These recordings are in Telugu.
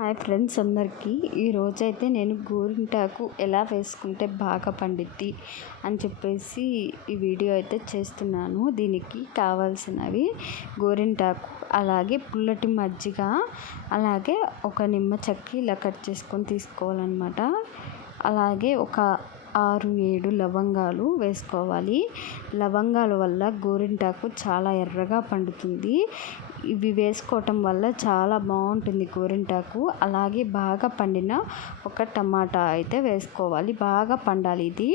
హాయ్ ఫ్రెండ్స్ అందరికీ. ఈరోజైతే నేను గోరింటాకు ఎలా వేసుకుంటే బాగా పండిద్ది అని చెప్పేసి ఈ వీడియో అయితే చేస్తున్నాను. దీనికి కావాల్సినవి గోరింటాకు, అలాగే పుల్లటి మజ్జిగ, అలాగే ఒక నిమ్మ చెక్క ఇలా కట్ చేసుకొని తీసుకోవాలన్నమాట. అలాగే ఒక 6-7 లవంగాలు వేసుకోవాలి. లవంగాల వల్ల గోరింటాకు చాలా ఎర్రగా పండుతుంది. ఇవి వేసుకోవటం వల్ల చాలా బాగుంటుంది గోరింటాకు. అలాగే బాగా పండిన ఒక టమాటా అయితే వేసుకోవాలి. బాగా పండాలి, ఇది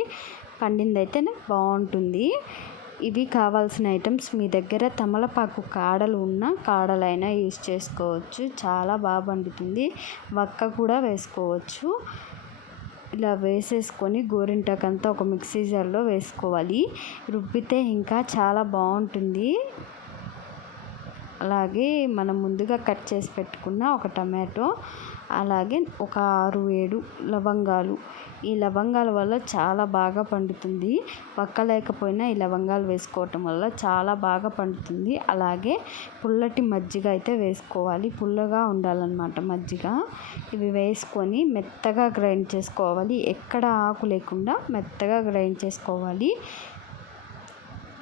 పండిందైతే బాగుంటుంది. ఇవి కావాల్సిన ఐటమ్స్. మీ దగ్గర తమలపాకు కాడలు ఉన్న కాడలైనా యూజ్ చేసుకోవచ్చు, చాలా బాగా పండుతుంది. వక్క కూడా వేసుకోవచ్చు. ఇలా వేసేసుకొని గోరింటాకంతా ఒక మిక్సీ జార్లో వేసుకోవాలి. రుబ్బితే ఇంకా చాలా బాగుంటుంది. అలాగే మనం ముందుగా కట్ చేసి పెట్టుకున్న ఒక టమాటో, అలాగే ఒక 6-7 లవంగాలు. ఈ లవంగాల వల్ల చాలా బాగా పండుతుంది. వక్క లేకపోయినా ఈ లవంగాలు వేసుకోవటం వల్ల చాలా బాగా పండుతుంది. అలాగే పుల్లటి మజ్జిగ అయితే వేసుకోవాలి. పుల్లగా ఉండాలన్నమాట మజ్జిగ. ఇవి వేసుకొని మెత్తగా గ్రైండ్ చేసుకోవాలి. ఎక్కడ ఆకు లేకుండా మెత్తగా గ్రైండ్ చేసుకోవాలి.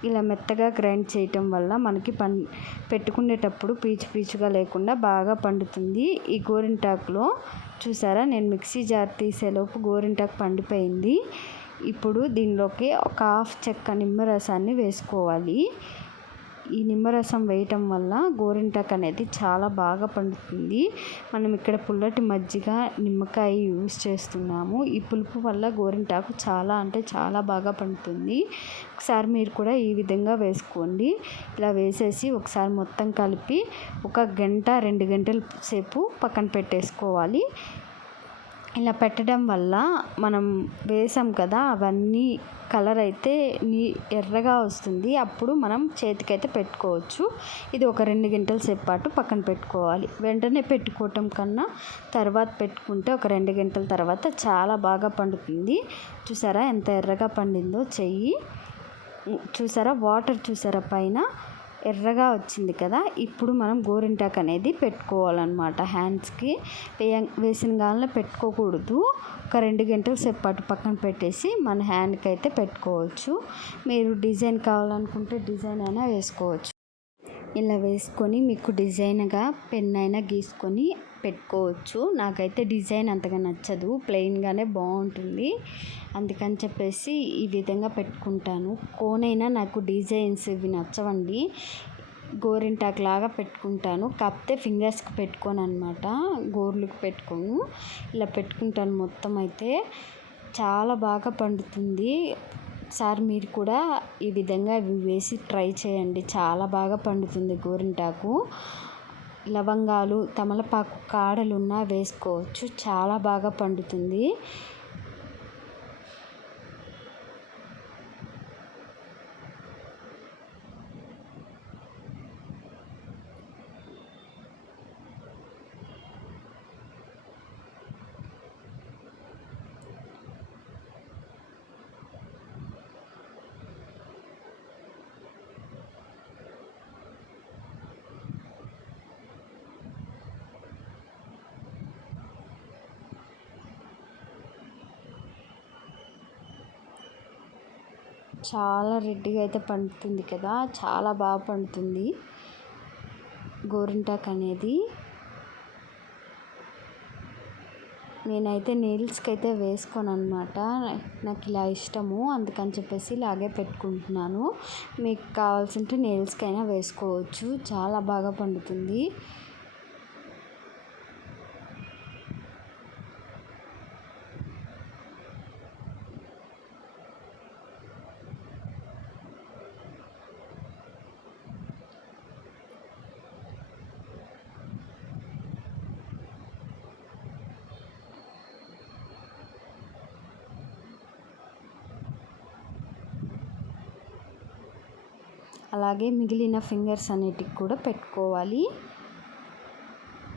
ఇలా మెత్తగా గ్రైండ్ చేయటం వల్ల మనకి పెట్టుకునేటప్పుడు పీచుగా లేకుండా బాగా పండుతుంది. ఈ గోరింటాకులో చూసారా, నేను మిక్సీ జార్ తీసేలోపు గోరింటాకు పండిపోయింది. ఇప్పుడు దీనిలోకి ఒక 1/2 చెక్క నిమ్మరసాన్ని వేసుకోవాలి. ఈ నిమ్మరసం వేయటం వల్ల గోరింటాకు అనేది చాలా బాగా పండుతుంది. మనం ఇక్కడ పుల్లటి మజ్జిగ, నిమ్మకాయ యూస్ చేస్తున్నాము. ఈ పులుపు వల్ల గోరింటాకు చాలా అంటే చాలా బాగా పండుతుంది. ఒకసారి మీరు కూడా ఈ విధంగా వేసుకోండి. ఇలా వేసేసి ఒకసారి మొత్తం కలిపి ఒక 1-2 గంటల సేపు పక్కన పెట్టేసుకోవాలి. ఇలా పెట్టడం వల్ల మనం వేసాం కదా, అవన్నీ కలర్ అయితే ఎర్రగా వస్తుంది. అప్పుడు మనం చేతికైతే పెట్టుకోవచ్చు. ఇది ఒక 2 గంటల సేపు పాటు పక్కన పెట్టుకోవాలి. వెంటనే పెట్టుకోవటం కన్నా తర్వాత పెట్టుకుంటే ఒక 2 గంటల తర్వాత చాలా బాగా పండుతుంది. చూసారా ఎంత ఎర్రగా పండిందో చెయ్యి. చూసారా, వాటర్ చూసారా పైన ఎర్రగా వచ్చింది కదా. ఇప్పుడు మనం గోరింటాకు అనేది పెట్టుకోవాలన్నమాట. హ్యాండ్స్కి వేసిన గాలిలో పెట్టుకోకూడదు. ఒక 2 గంటల సేపు పాటు పక్కన పెట్టేసి మన హ్యాండ్కి అయితే పెట్టుకోవచ్చు. మీరు డిజైన్ కావాలనుకుంటే డిజైన్ అయినా వేసుకోవచ్చు. ఇలా వేసుకొని మీకు డిజైన్గా పెన్ అయినా గీసుకొని పెట్టుకోవచ్చు. నాకైతే డిజైన్ అంతగా నచ్చదు, ప్లెయిన్గానే బాగుంటుంది. అందుకని చెప్పేసి ఈ విధంగా పెట్టుకుంటాను. కోనైనా నాకు డిజైన్స్ ఇవి నచ్చవండి. గోరింటాకు లాగా పెట్టుకుంటాను. కాకపోతే ఫింగర్స్కి పెట్టుకోను అనమాట, గోర్లకు పెట్టుకోను. ఇలా పెట్టుకుంటాను. మొత్తం అయితే చాలా బాగా పండుతుంది. ఒకసారి మీరు కూడా ఈ విధంగా ఇవి వేసి ట్రై చేయండి. చాలా బాగా పండుతుంది గోరింటాకు. లవంగాలు, తమలపాకు కాడలు ఉన్నా వేసుకోవచ్చు, చాలా బాగా పండుతుంది. చాలా రెడ్గా అయితే పండుతుంది కదా, చాలా బాగా పండుతుంది గోరింటాకు అనేది. నేనైతే నెయిల్స్కి అయితే వేసుకోను అనమాట, నాకు ఇలా ఇష్టము. అందుకని చెప్పేసి ఇలాగే పెట్టుకుంటున్నాను. మీకు కావాల్సింటే నెయిల్స్కి అయినా వేసుకోవచ్చు, చాలా బాగా పండుతుంది. అలాగే మిగిలిన ఫింగర్స్ అన్నిటికి కూడా పెట్టుకోవాలి.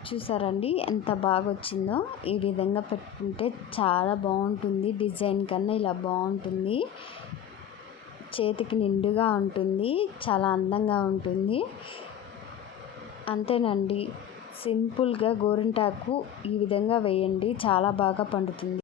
చూసారండి ఎంత బాగా వచ్చిందో. ఈ విధంగా పెట్టుకుంటే చాలా బాగుంటుంది. డిజైన్ కన్నా ఇలా బాగుంటుంది. చేతికి నిండుగా ఉంటుంది, చాలా అందంగా ఉంటుంది. అంతేనండి. సింపుల్గా గోరింటాకు ఈ విధంగా వేయండి, చాలా బాగా పండుతుంది.